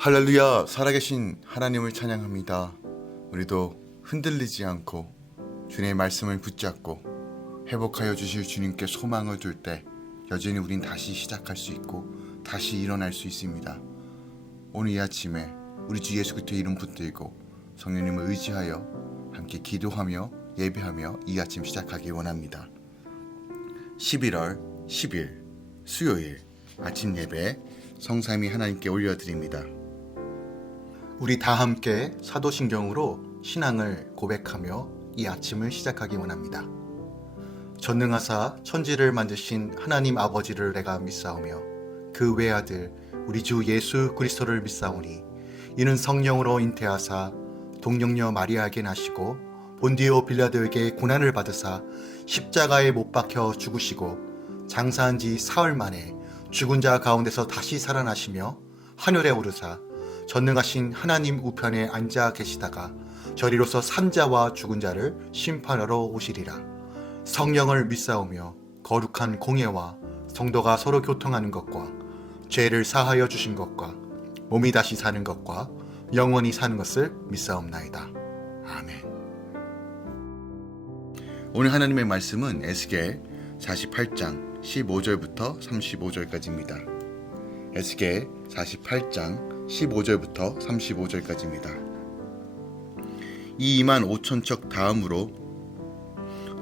할렐루야, 살아계신 하나님을 찬양합니다. 우리도 흔들리지 않고 주님의 말씀을 붙잡고 회복하여 주실 주님께 소망을 둘 때 여전히 우린 다시 시작할 수 있고 다시 일어날 수 있습니다. 오늘 이 아침에 우리 주 예수 그리스도의 이름 붙들고 성령님을 의지하여 함께 기도하며 예배하며 이 아침 시작하기 원합니다. 11월 10일 수요일 아침 예배 성삼위 하나님께 올려드립니다. 우리 다 함께 사도신경으로 신앙을 고백하며 이 아침을 시작하기 원합니다. 전능하사 천지를 만드신 하나님 아버지를 내가 믿사오며 그 외아들 우리 주 예수 그리스도를 믿사오니 이는 성령으로 잉태하사 동정녀 마리아에게 나시고 본디오 빌라도에게 고난을 받으사 십자가에 못 박혀 죽으시고 장사한 지 사흘 만에 죽은 자 가운데서 다시 살아나시며 하늘에 오르사 전능하신 하나님 우편에 앉아 계시다가 저리로서 산자와 죽은 자를 심판하러 오시리라. 성령을 믿사오며 거룩한 공예와 성도가 서로 교통하는 것과 죄를 사하여 주신 것과 몸이 다시 사는 것과 영원히 사는 것을 믿사옵나이다. 아멘. 오늘 하나님의 말씀은 에스겔 48장 15절부터 35절까지입니다. 에스겔 48장 15절부터 35절까지입니다. 이 25,000척 다음으로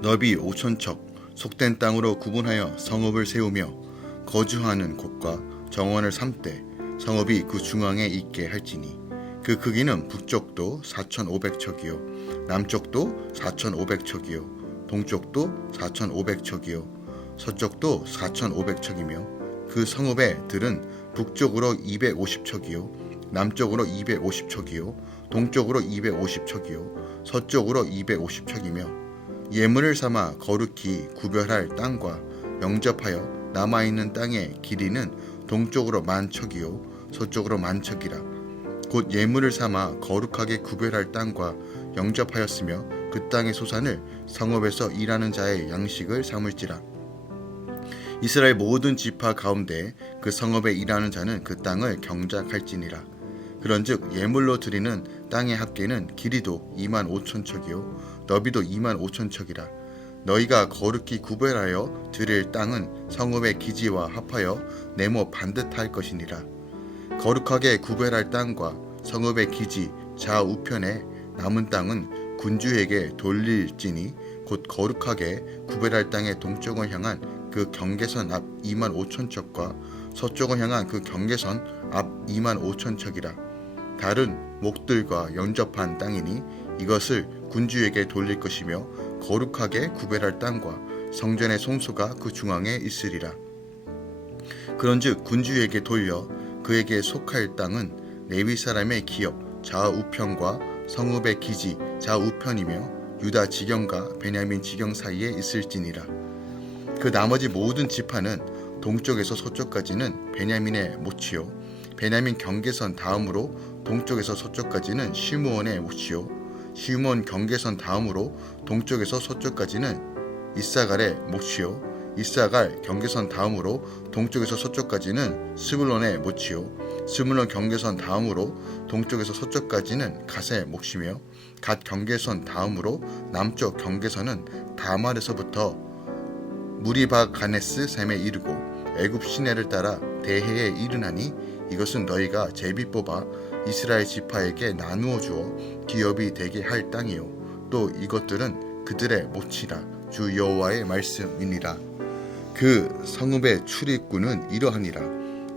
너비 5,000척 속된 땅으로 구분하여 성읍을 세우며 거주하는 곳과 정원을 삼되 성읍이 그 중앙에 있게 할지니 그 크기는 북쪽도 4,500척이요 남쪽도 4,500척이요 동쪽도 4,500척이요 서쪽도 4,500척이며 그 성읍의 들은 북쪽으로 250척이요 남쪽으로 250척이요 동쪽으로 250척이요 서쪽으로 250척이며 예물을 삼아 거룩히 구별할 땅과 영접하여 남아있는 땅의 길이는 동쪽으로 10,000척이요 서쪽으로 10,000척이라. 곧 예물을 삼아 거룩하게 구별할 땅과 영접하였으며 그 땅의 소산을 성읍에서 일하는 자의 양식을 삼을지라. 이스라엘 모든 지파 가운데 그 성읍에 일하는 자는 그 땅을 경작할지니라. 그런즉 예물로 드리는 땅의 합계는 길이도 25,000척이요 너비도 25,000척이라. 너희가 거룩히 구별하여 드릴 땅은 성읍의 기지와 합하여 네모 반듯할 것이니라. 거룩하게 구별할 땅과 성읍의 기지 좌우편에 남은 땅은 군주에게 돌릴지니 곧 거룩하게 구별할 땅의 동쪽을 향한 그 경계선 앞 25,000척과 서쪽을 향한 그 경계선 앞 25,000척이라. 다른 목들과 영접한 땅이니 이것을 군주에게 돌릴 것이며 거룩하게 구별할 땅과 성전의 송소가 그 중앙에 있으리라. 그런즉 군주에게 돌려 그에게 속할 땅은 레위 사람의 기업 좌우편과 성읍의 기지 좌우편이며 유다 지경과 베냐민 지경 사이에 있을지니라. 그 나머지 모든 지파는 동쪽에서 서쪽까지는 베냐민의 몫이요 베냐민 경계선 다음으로 동쪽에서 서쪽까지는 시므온의 몫이요 시므온 경계선 다음으로 동쪽에서 서쪽까지는 이사갈의 몫이요 이사갈 경계선 다음으로 동쪽에서 서쪽까지는 스불론의 몫이요 스불론 경계선 다음으로 동쪽에서 서쪽까지는 갓의 몫이며 갓 경계선 다음으로 남쪽 경계선은 다말에서부터 무리바 가네스 샘에 이르고 애굽 시내를 따라 대해에 이르나니 이것은 너희가 제비 뽑아 이스라엘 지파에게 나누어 주어 기업이 되게 할 땅이요 또 이것들은 그들의 몫이라. 주 여호와의 말씀이니라. 그 성읍의 출입구는 이러하니라.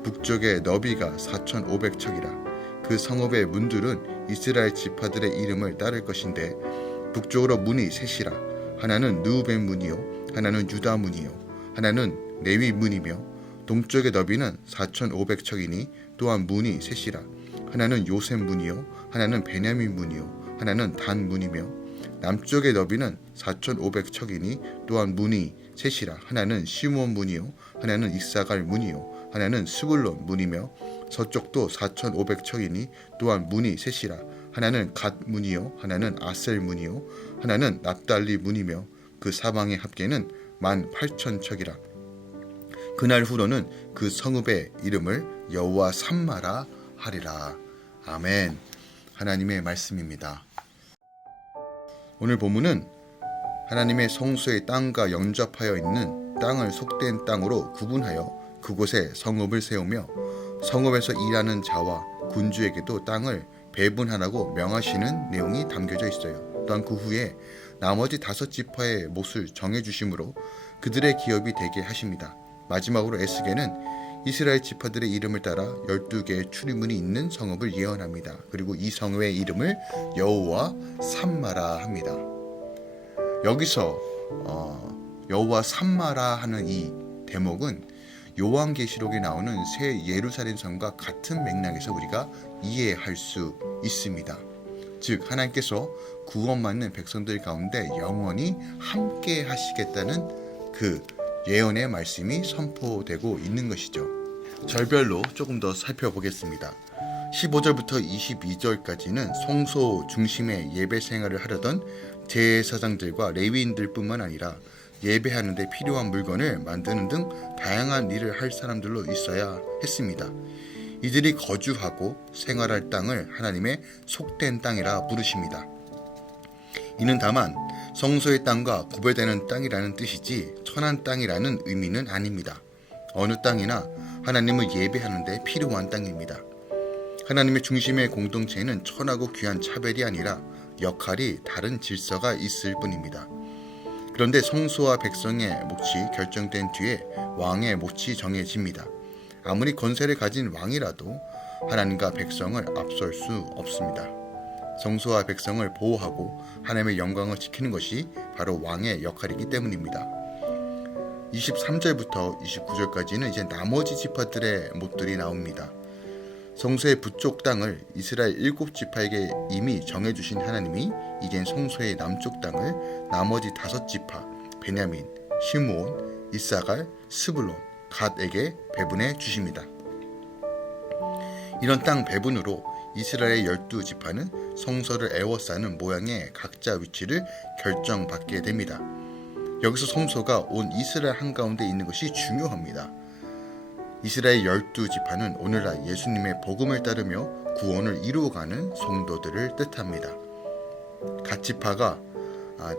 북쪽의 너비가 4,500척이라. 그 성읍의 문들은 이스라엘 지파들의 이름을 따를 것인데 북쪽으로 문이 셋이라. 하나는 르우벤 문이요 하나는 유다 문이요 하나는 레위 문이며 동쪽의 너비는 4,500척이니 또한 문이 셋이라. 하나는 요셉 문이요 하나는 베냐민 문이요 하나는 단 문이며 남쪽의 너비는 4,500척이니 또한 문이 셋이라. 하나는 시므온 문이요 하나는 이사갈 문이요 하나는 스불론 문이며 서쪽도 4,500척이니 또한 문이 셋이라. 하나는 갓 문이요 하나는 아셀 문이요 하나는 납달리 문이며 그 사방의 합계는 18,000척이라. 그날 후로는 그 성읍의 이름을 여호와 삼마라 하리라. 아멘. 하나님의 말씀입니다. 오늘 본문은 하나님의 성소의 땅과 영접하여 있는 땅을 속된 땅으로 구분하여 그곳에 성읍을 세우며 성읍에서 일하는 자와 군주에게도 땅을 배분하라고 명하시는 내용이 담겨져 있어요. 또한 그 후에 나머지 5지파의 몫을 정해주심으로 그들의 기업이 되게 하십니다. 마지막으로 에스겔은 이스라엘 지파들의 이름을 따라 12개의 출입문이 있는 성읍을 예언합니다. 그리고 이 성읍의 이름을 여호와 삼마라 합니다. 여기서 여호와 삼마라 하는 이 대목은 요한계시록에 나오는 새 예루살렘 성과 같은 맥락에서 우리가 이해할 수 있습니다. 즉 하나님께서 구원받는 백성들 가운데 영원히 함께 하시겠다는 그 예언의 말씀이 선포되고 있는 것이죠. 절별로 조금 더 살펴보겠습니다. 15절부터 22절까지는 성소 중심의 예배 생활을 하려던 제사장들과 레위인들 뿐만 아니라 예배하는 데 필요한 물건을 만드는 등 다양한 일을 할 사람들로 있어야 했습니다. 이들이 거주하고 생활할 땅을 하나님의 속된 땅이라 부르십니다. 이는 다만 성소의 땅과 구별되는 땅이라는 뜻이지 천한 땅이라는 의미는 아닙니다. 어느 땅이나 하나님을 예배하는 데 필요한 땅입니다. 하나님의 중심의 공동체에는 천하고 귀한 차별이 아니라 역할이 다른 질서가 있을 뿐입니다. 그런데 성소와 백성의 몫이 결정된 뒤에 왕의 몫이 정해집니다. 아무리 권세를 가진 왕이라도 하나님과 백성을 앞설 수 없습니다. 성소와 백성을 보호하고 하나님의 영광을 지키는 것이 바로 왕의 역할이기 때문입니다. 23절부터 29절까지는 이제 나머지 지파들의 몫들이 나옵니다. 성소의 북쪽 땅을 이스라엘 7지파에게 이미 정해주신 하나님이 이젠 성소의 남쪽 땅을 나머지 5지파 베냐민, 시므온, 이사갈, 스불론, 갓에게 배분해 주십니다. 이런 땅 배분으로 이스라엘 12지파는 성소를 에워싸는 모양의 각자 위치를 결정받게 됩니다. 여기서 성소가 온 이스라엘 한가운데 있는 것이 중요합니다. 이스라엘 12지파는 오늘날 예수님의 복음을 따르며 구원을 이루어가는 성도들을 뜻합니다. 각 지파가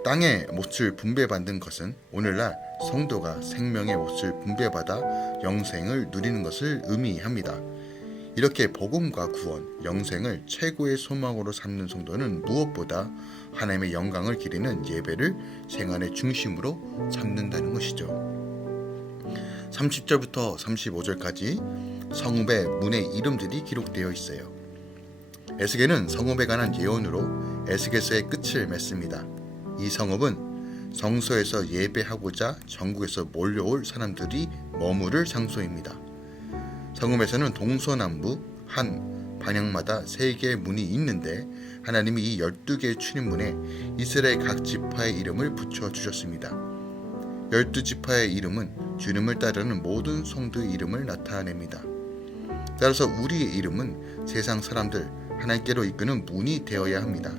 땅의 몫을 분배받는 것은 오늘날 성도가 생명의 몫을 분배받아 영생을 누리는 것을 의미합니다. 이렇게 복음과 구원, 영생을 최고의 소망으로 삼는 성도는 무엇보다 하나님의 영광을 기리는 예배를 생활의 중심으로 삼는다는 것이죠. 30절부터 35절까지 성읍의 문의 이름들이 기록되어 있어요. 에스겔은 성읍에 관한 예언으로 에스겔서의 끝을 맺습니다. 이 성읍은 성소에서 예배하고자 전국에서 몰려올 사람들이 머무를 장소입니다. 성읍에서는 동서남북 한 방향마다 3개의 문이 있는데 하나님이 이 12개의 출입문에 이스라엘 각 지파의 이름을 붙여주셨습니다. 12지파의 이름은 주님을 따르는 모든 성도의 이름을 나타냅니다. 따라서 우리의 이름은 세상 사람들 하나님께로 이끄는 문이 되어야 합니다.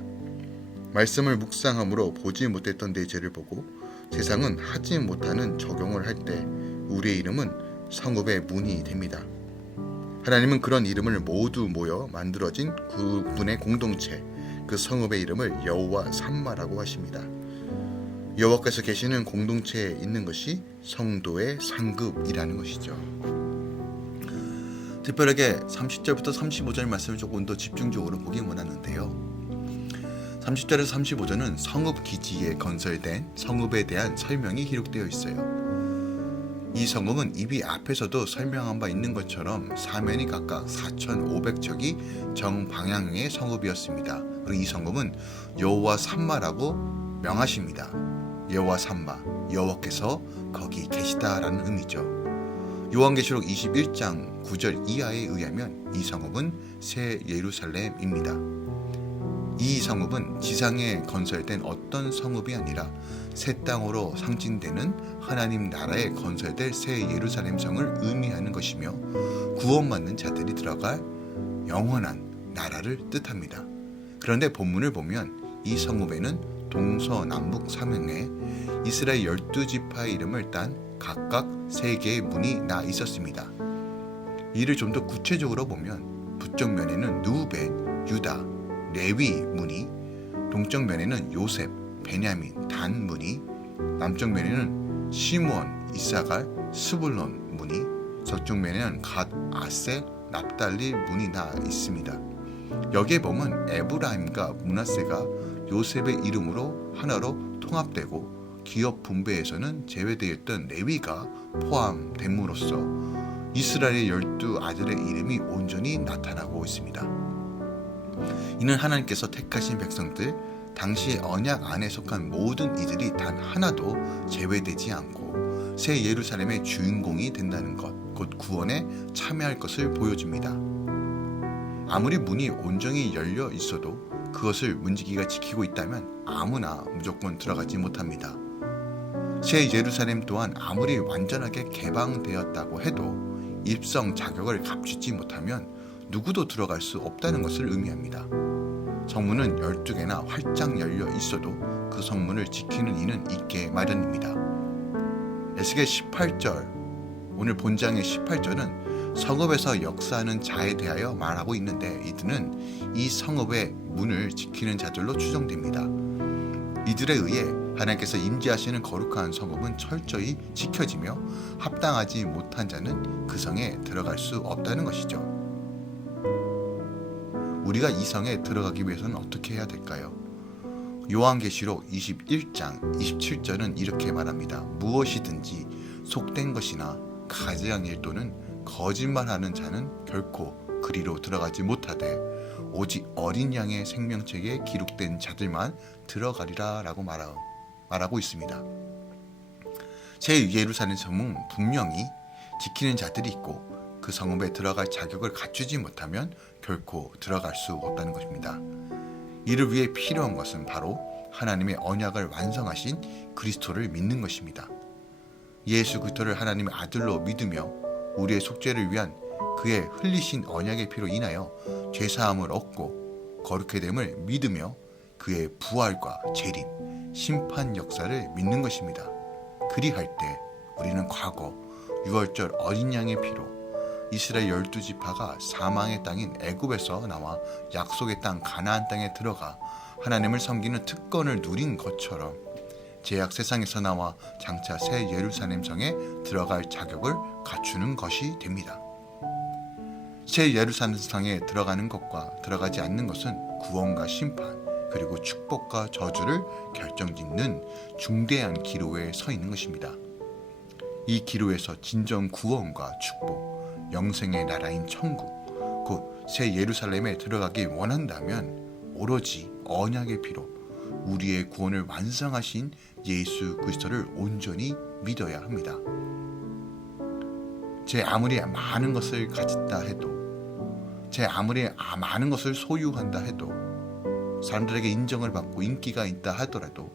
말씀을 묵상함으로 보지 못했던 내 죄를 보고 세상은 하지 못하는 적용을 할 때 우리의 이름은 성읍의 문이 됩니다. 하나님은 그런 이름을 모두 모여 만들어진 그분의 공동체, 그 성읍의 이름을 여호와 삼마라고 하십니다. 여호와께서 계시는 공동체에 있는 것이 성도의 상급이라는 것이죠. 특별하게 30절부터 35절 말씀을 조금 더 집중적으로 보기 원하는데요. 30절에서 35절은 성읍 기지에 건설된 성읍에 대한 설명이 기록되어 있어요. 이 성읍은 이미 앞에서도 설명한 바 있는 것처럼 사면이 각각 4,500척이 정방향의 성읍이었습니다. 그리고 이 성읍은 여호와 삼마라고 명하십니다. 여호와 삼마, 여호와께서 거기 계시다라는 의미죠. 요한계시록 21장 9절 이하에 의하면 이 성읍은 새 예루살렘입니다. 이 성읍은 지상에 건설된 어떤 성읍이 아니라 새 땅으로 상징되는 하나님 나라에 건설될 새 예루살렘 성을 의미하는 것이며 구원받는 자들이 들어갈 영원한 나라를 뜻합니다. 그런데 본문을 보면 이 성읍에는 동서남북 삼형에 이스라엘 12지파의 이름을 딴 각각 3개의 문이 나 있었습니다. 이를 좀 더 구체적으로 보면 북쪽 면에는 누벤, 유다, 레위 문이, 동쪽 면에는 요셉, 베냐민, 단 문이, 남쪽 면에는 시므온, 이사갈, 스불론 문이, 서쪽 면에는 갓, 아셀, 납달리 문이 나 있습니다. 여기에 보면 에브라임과 므낫세가 요셉의 이름으로 하나로 통합되고 기업 분배에서는 제외되었던 레위가 포함됨으로써 이스라엘의 12아들의 이름이 온전히 나타나고 있습니다. 이는 하나님께서 택하신 백성들, 당시 언약 안에 속한 모든 이들이 단 하나도 제외되지 않고 새 예루살렘의 주인공이 된다는 것, 곧 구원에 참여할 것을 보여줍니다. 아무리 문이 온전히 열려 있어도 그것을 문지기가 지키고 있다면 아무나 무조건 들어가지 못합니다. 새 예루살렘 또한 아무리 완전하게 개방되었다고 해도 입성 자격을 갖추지 못하면 누구도 들어갈 수 없다는 것을 의미합니다. 성문은 12개나 활짝 열려 있어도 그 성문을 지키는 이는 있게 마련입니다. 에스겔 18절, 오늘 본장의 18절은 성읍에서 역사하는 자에 대하여 말하고 있는데 이들은 이 성읍의 문을 지키는 자들로 추정됩니다. 이들에 의해 하나님께서 임재하시는 거룩한 성읍은 철저히 지켜지며 합당하지 못한 자는 그 성에 들어갈 수 없다는 것이죠. 우리가 이 성에 들어가기 위해서는 어떻게 해야 될까요? 요한계시록 21장 27절은 이렇게 말합니다. 무엇이든지 속된 것이나 가증한 일 또는 거짓말하는 자는 결코 그리로 들어가지 못하되 오직 어린 양의 생명책에 기록된 자들만 들어가리라 라고 말하고 있습니다. 새 예루살렘 성은 분명히 지키는 자들이 있고 그 성읍에 들어갈 자격을 갖추지 못하면 결코 들어갈 수 없다는 것입니다. 이를 위해 필요한 것은 바로 하나님의 언약을 완성하신 그리스도를 믿는 것입니다. 예수 그리스도를 하나님의 아들로 믿으며 우리의 속죄를 위한 그의 흘리신 언약의 피로 인하여 죄사함을 얻고 거룩해 됨을 믿으며 그의 부활과 재림, 심판 역사를 믿는 것입니다. 그리할 때 우리는 과거 유월절 어린 양의 피로 이스라엘 12지파가 사망의 땅인 애굽에서 나와 약속의 땅 가나안 땅에 들어가 하나님을 섬기는 특권을 누린 것처럼 죄악 세상에서 나와 장차 새 예루살렘 성에 들어갈 자격을 갖추는 것이 됩니다. 새 예루살렘 성에 들어가는 것과 들어가지 않는 것은 구원과 심판 그리고 축복과 저주를 결정짓는 중대한 기로에 서 있는 것입니다. 이 기로에서 진정 구원과 축복, 영생의 나라인 천국, 곧 새 예루살렘에 들어가기 원한다면 오로지 언약의 피로 우리의 구원을 완성하신 예수 그리스도를 온전히 믿어야 합니다. 제 아무리 많은 것을 가졌다 해도, 제 아무리 많은 것을 소유한다 해도, 사람들에게 인정을 받고 인기가 있다 하더라도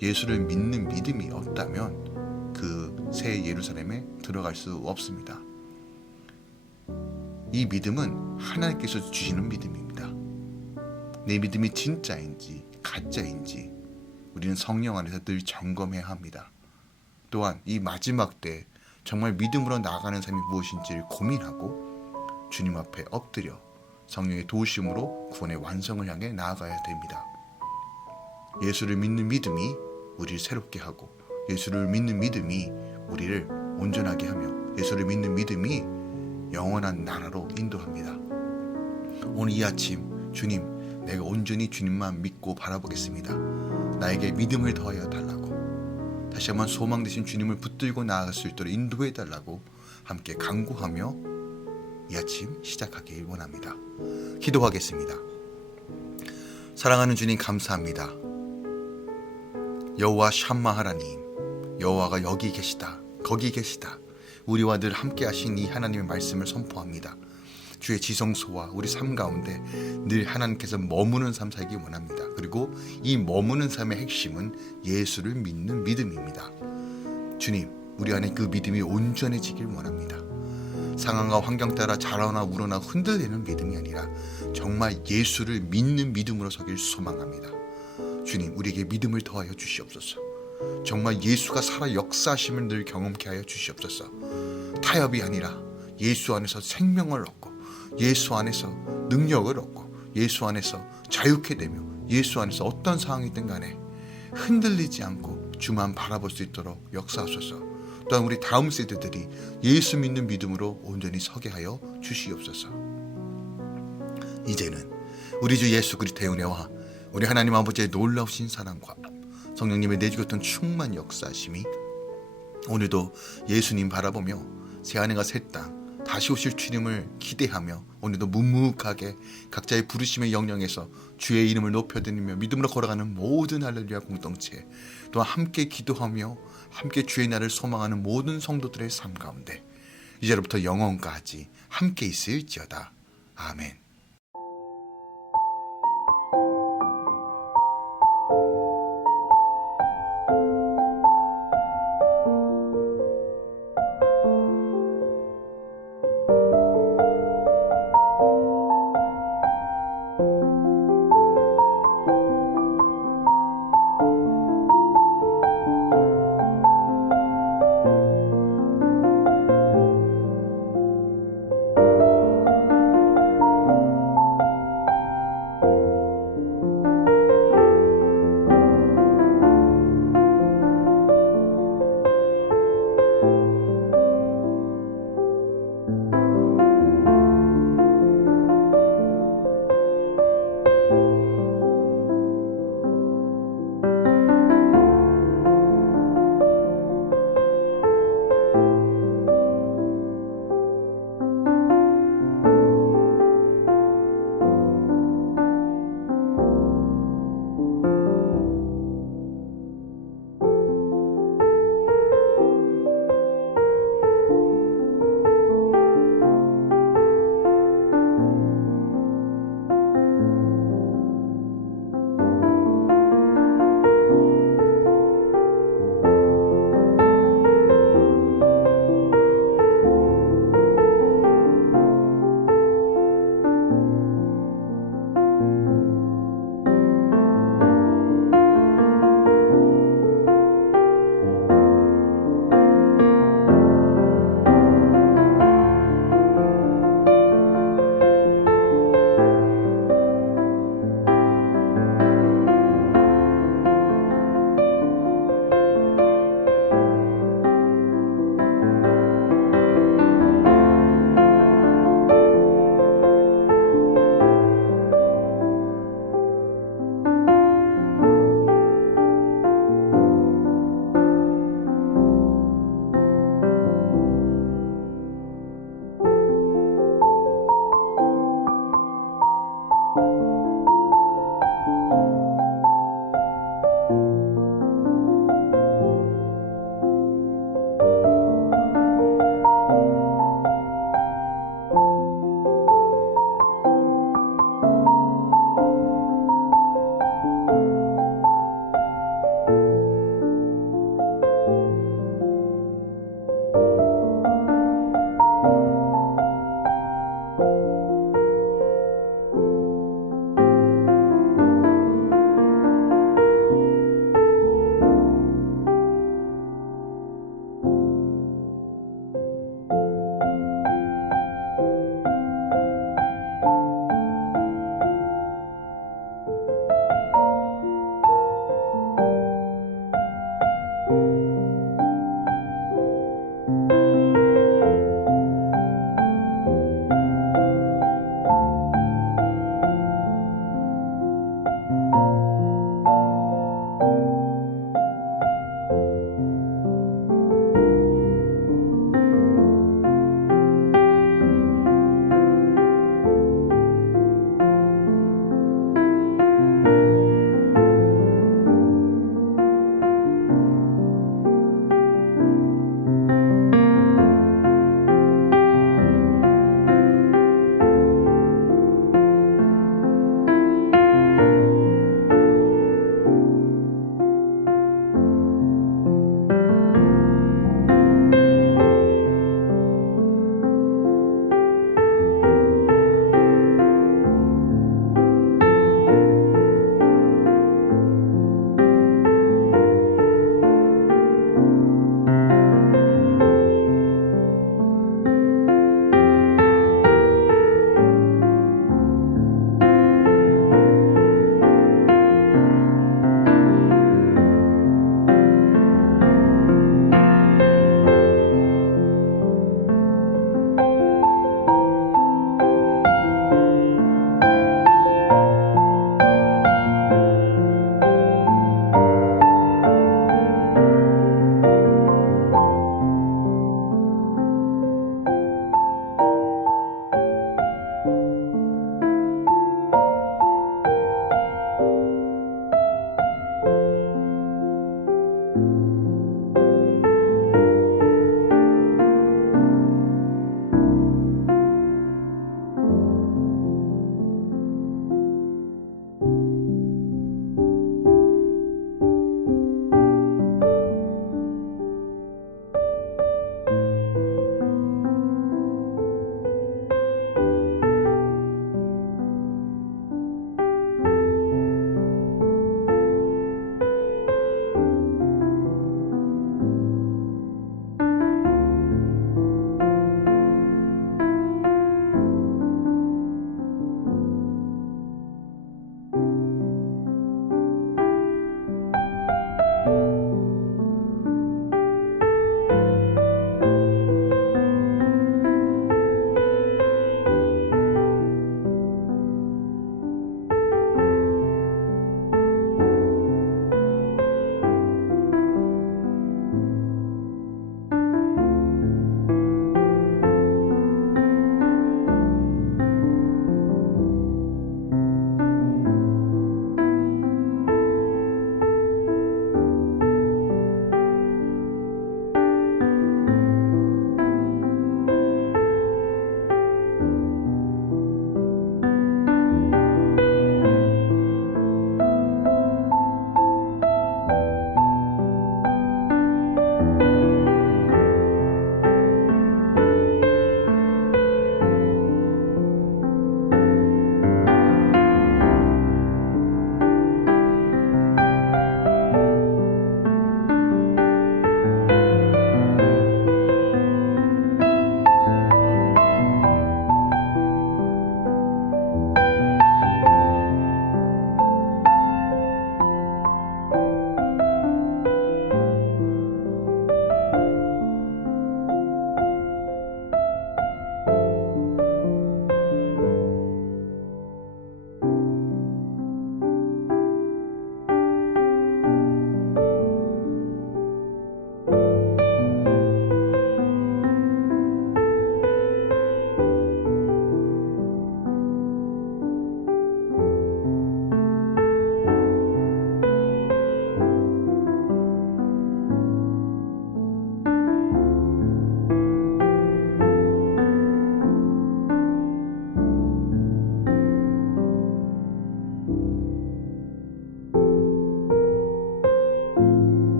예수를 믿는 믿음이 없다면 그 새 예루살렘에 들어갈 수 없습니다. 이 믿음은 하나님께서 주시는 믿음입니다. 내 믿음이 진짜인지 가짜인지 우리는 성령 안에서 늘 점검해야 합니다. 또한 이 마지막 때 정말 믿음으로 나아가는 삶이 무엇인지를 고민하고 주님 앞에 엎드려 성령의 도우심으로 구원의 완성을 향해 나아가야 됩니다. 예수를 믿는 믿음이 우리를 새롭게 하고 예수를 믿는 믿음이 우리를 온전하게 하며 예수를 믿는 믿음이 영원한 나라로 인도합니다. 오늘 이 아침 주님, 내가 온전히 주님만 믿고 바라보겠습니다. 나에게 믿음을 더하여 달라고, 다시 한번 소망 되신 주님을 붙들고 나아갈 수 있도록 인도해 달라고 함께 간구하며 이 아침 시작하길 원합니다. 기도하겠습니다. 사랑하는 주님 감사합니다. 여호와 샴마 하나님, 여호와가 여기 계시다, 거기 계시다, 우리와 늘 함께 하신 이 하나님의 말씀을 선포합니다. 주의 지성소와 우리 삶 가운데 늘 하나님께서 머무는 삶 살기 원합니다. 그리고 이 머무는 삶의 핵심은 예수를 믿는 믿음입니다. 주님, 우리 안에 그 믿음이 온전해지길 원합니다. 상황과 환경 따라 자라나 우러나 흔들리는 믿음이 아니라 정말 예수를 믿는 믿음으로 서길 소망합니다. 주님, 우리에게 믿음을 더하여 주시옵소서. 정말 예수가 살아 역사하심을 늘 경험케 하여 주시옵소서. 타협이 아니라 예수 안에서 생명을 얻고 예수 안에서 능력을 얻고 예수 안에서 자유케 되며 예수 안에서 어떤 상황이든 간에 흔들리지 않고 주만 바라볼 수 있도록 역사하소서. 또한 우리 다음 세대들이 예수 믿는 믿음으로 온전히 서게 하여 주시옵소서. 이제는 우리 주 예수 그리스도의 은혜와 우리 하나님 아버지의 놀라우신 사랑과 성령님의 내주셨던 충만 역사심이 오늘도 예수님 바라보며 새하늘과 새 땅 다시 오실 주님을 기대하며 오늘도 묵묵하게 각자의 부르심의 영역에서 주의 이름을 높여드리며 믿음으로 걸어가는 모든 할렐루야 공동체, 또한 함께 기도하며 함께 주의 날을 소망하는 모든 성도들의 삶 가운데 이제로부터 영원까지 함께 있을지어다. 아멘.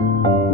주